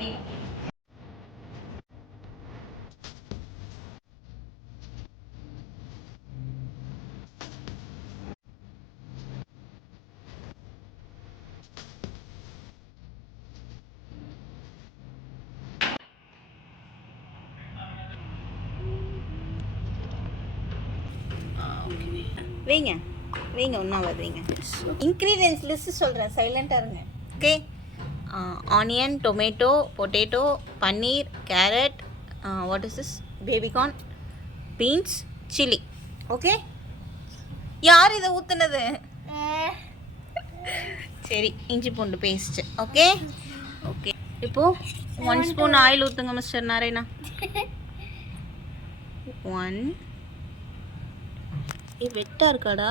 பண்ணி வைங்க வைங்க ஒன்றாவது வைங்க. இன்க்ரீடியன்ஸ் லிஸ்ட்டு சொல்கிறேன், சைலண்ட்டாக இருங்க. Okay, onion, tomato, potato, paneer, carrot, what is this, baby corn, beans, chilli. Okay, யார் இதை ஊற்றுனது? சரி, இஞ்சி பூண்டு பேஸ்ட்டு. ஓகே ஓகே, இப்போது 1 ஸ்பூன் ஆயில் ஊற்றுங்க மிஸ்டர் நாராயணா. 1. வெட்டா இருக்காடா?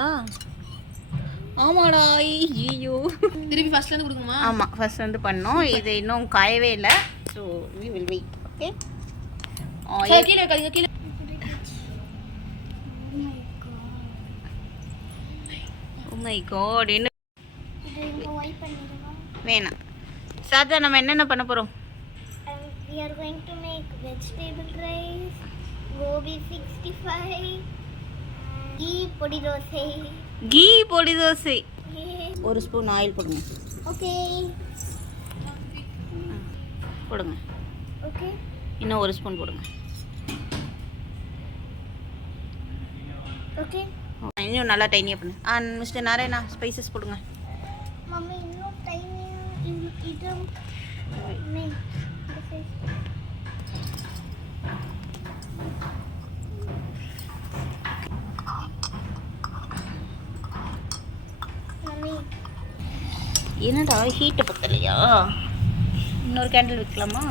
ஆமாடா. ஐயோ, திருப்பி ஃபர்ஸ்ட்லேருந்து கொடுக்குமா? ஆமாம், ஃபர்ஸ்ட்லேருந்து பண்ணோம். இது இன்னும் காயவே இல்லை. So we will wait. Okay, கீழே வைக்காதீங்க, கீழே. ஓ மை காட், என்ன வேணாம். சாதா, நம்ம என்னென்ன பண்ண போகிறோம்? We are going to make vegetable rice, gobi 65, ghee podi dosai. Key பொடி தோசை. 1 ஸ்பூன் ஆயில் போடுங்க. Okay. போடுங்க. Okay. இன்னும் 1 ஸ்பூன் போடுங்க. Okay. இன்னும் நல்லா டைனியாக பண்ணு. மிஸ்டர் நாராயணா, ஸ்பைசஸ் போடுங்க. Mummy, இன்னும் tiny item. Me. Mummy. என்னடா ஹீட்டை பத்தலையா? இன்னொரு கேண்டில் வைக்கலாமா?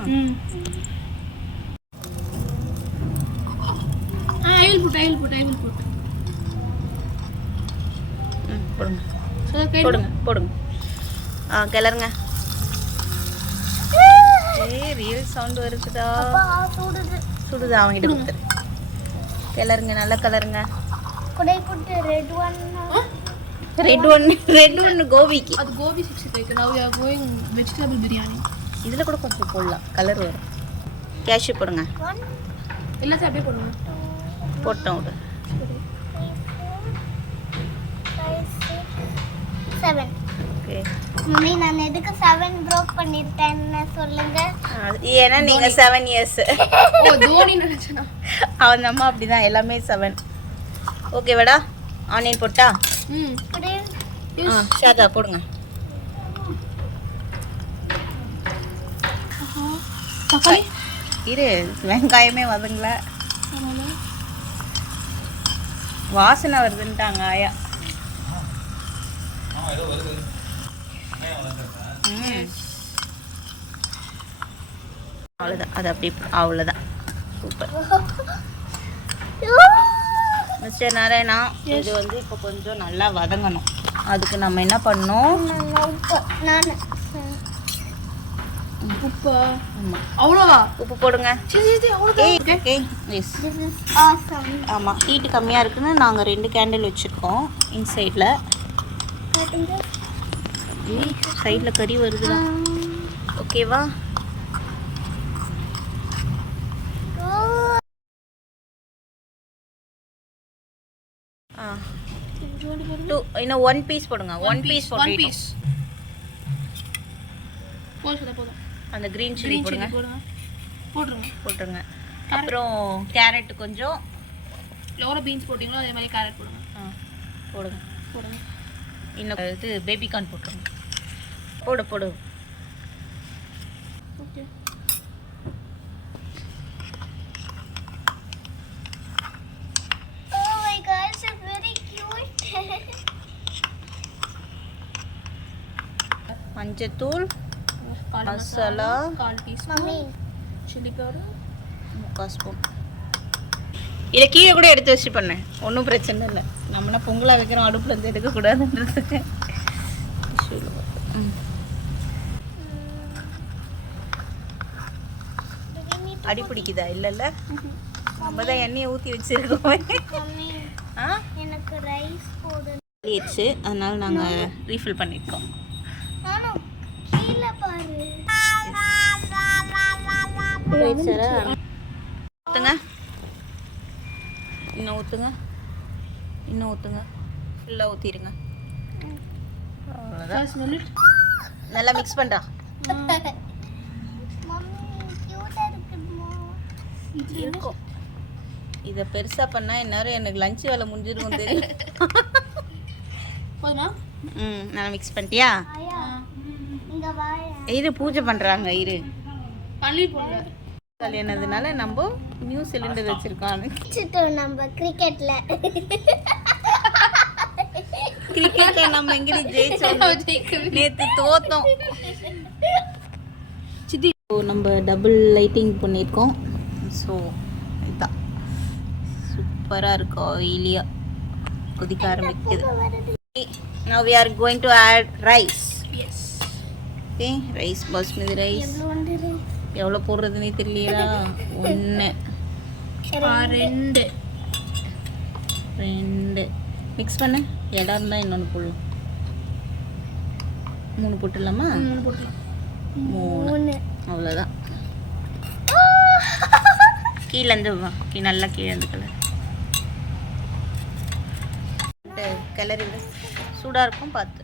ஆயில் போட்டு போடுங்க போடுங்க போடுங்க. கிளறுங்க. ரியல் சவுண்ட் வருதுடா. சுடுது, அவங்கிட்ட கொடுத்துரு. கிளறுங்க, நல்லா கிளறுங்க. Red one கோபிக்கு. அது Gopi 65. Now we are going vegetable biryani. இதில் கூட கொஞ்சம் போடலாம், கலர் வரும். கேஷ்யூ போடுங்க. எல்லாத்தையும் அப்படியே போடுங்க. போட்டோம் விடு. 7. ஓகே மம்மி, நான் எதுக்கு 7 ப்ரோக் பண்ணிட்டேன்னு சொல்லுங்க. ஏன்னா நீங்கள் 7 இயர்ஸ். ஓ, தோனி நினைச்சனா? அவன் அம்மா அப்படிதான், எல்லாமே 7. ஓகேவாடா? ஆனியன் போட்டா? ஷாதா போடுங்க. தக்காளி இரு, வெங்காயமே வதங்கல. வாசனை வருதுன்ட்டாங்க ஆயா. அவ்வளோதான், அது அப்படி அவ்வளோதான். Super mister Narayana. இது வந்து இப்போ கொஞ்சம் நல்லா வதங்கணும். அதுக்கு நம்ம என்ன பண்ணணும்? உப்பு. ஆமாம், அவ்வளோவா? உப்பு போடுங்க. ஓகே. எஸ், ஆமாம். ஹீட்டு கம்மியாக இருக்குன்னு நாங்கள் 2 கேண்டில் வச்சுருக்கோம் இன்சைடில். சைடில் கறி வருதுடா. ஓகேவா? இன்னும் 1 பீஸ் போடுங்க. 1 பீஸ் போடுங்க. போதும். அந்த க்ரீன் சில்லி போடுங்க. போட்டுருங்க. அப்புறம் கேரட் கொஞ்சம். எவ்வளோ பீன்ஸ் போட்டிங்களோ அதே மாதிரி கேரட் போடுங்க. போடுங்க. இன்னும் இது பேபிகார்ன் போட்டுருங்க. போடு. Okay. Oh my god, it's very cute. மஞ்சத்தூள், masala, 1/4 teaspoon. Mummy, chilli powder 3/4 spoon. இதை கீழே கூட எடுத்து வச்சு பண்ணேன், ஒன்றும் பிரச்சனை இல்லை. நம்மனா பொங்கலாக வைக்கிறோம், அடுப்பில் இருந்து எடுக்கக்கூடாதுன்றதுக்கு. அடி பிடிக்குதா? இல்லைல்ல, நம்ம தான் எண்ணெயை ஊற்றி வச்சுருக்கோம். எனக்கு ரைஸ் போடணும். அதனால நாங்கள் ரீஃபில் பண்ணியிருக்கோம். கீழே பாரு. ஊற்றுங்க, இன்னும் ஊற்றுங்க, இன்னும் ஊற்றுங்க, ஃபுல்லாக ஊற்றிடுங்க. அவ்வளோதான். Smell it. நல்லா மிக்ஸ் பண்ணுறா. மம்மி கியூட்டா இருக்குமா? இருக்கும். இதை பெருசாக பண்ணால் இந்நேரம் எனக்கு லஞ்ச் வேலை முடிஞ்சிருக்கும் தெரியும். போதுமா? நல்லா மிக்ஸ் பண்ணிட்டியா? ஆயா இங்க வாயா. இரு, பூஜை பண்ணுறாங்க இரு. பன்னீர் போடுங்க. கல்யாணதுனால நம்ம நியூ சிலிண்டர் வச்சுருக்கோம். வச்சுட்டோம் நம்ம கிரிக்கெட்ல. கிரிக்கெட்டில் நம்ம எங்கடி ஜெயிச்சோம், நேற்று தோத்தோம். சித்தி நம்ம டபுள் லைட்டிங் பண்ணியிருக்கோம். ஸோ இதுதான் சூப்பராக இருக்கும். ஆயிலியாக கொதிக்க ஆரம்பிக்குது. Now we are going to add rice. Yes. Okay, rice, basmati rice. எவ்வளவு வந்துரு? எவ்வளோ போடுறதுன்னே தெரியலையா? 1 2 மிக்ஸ் பண்ண இடம் இருந்தால் இன்னொன்று போடலாம். 3 போட்டுடலாமா? 3 போட்டுலாம். 3. அவ்வளோதான். கீழேருந்து வா, நல்லா கீழேருந்து கிளறி விட. சூடாக இருக்கும் பார்த்து.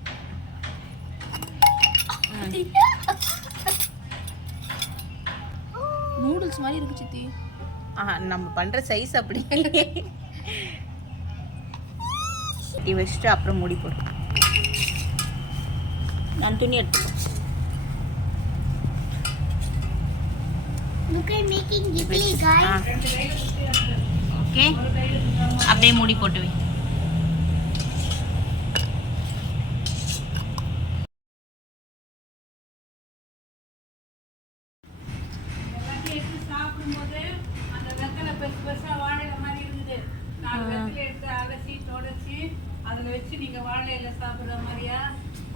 நூடுல்ஸ் மாதிரி இருக்கு சித்தி. நம்ம பண்ணுற சைஸ் அப்படி இப்படி வச்சுட்டு அப்புறம் மூடி போடு. நான் துணி எடுத்துக்கோ. Look at making idli guys. Okay, அப்படியே மூடி போட்டு வை. சாப்பிடும்போது அந்த வெத்தலை பெருசு பெருசாக வாழை மாதிரி இருந்தது. 4 வெத்தலை எடுத்து அலசி தொடச்சி அதில் வச்சு நீங்கள் வாழையில சாப்பிட்ற மாதிரியா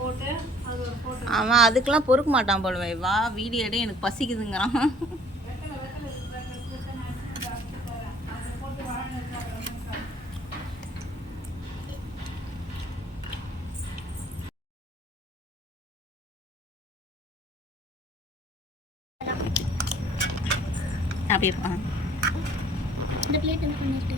போட்டு அது ஒரு போட்டு. அவன் அதுக்கெல்லாம் பொறுக்க மாட்டான் போலவே. வா வீடியோ எடு, எனக்கு பசிக்குதுங்கிறான். அப்படியே இந்த பிளேட் என்ன பண்ணிட்டு?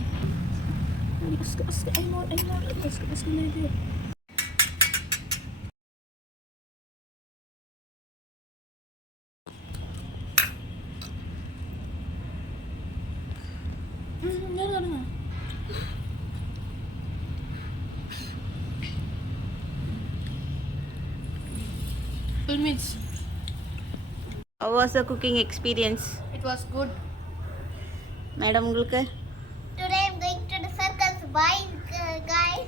How was the cooking experience? It was good. Madam உங்களுக்கு? Today I'm going to the circus. Bye guys.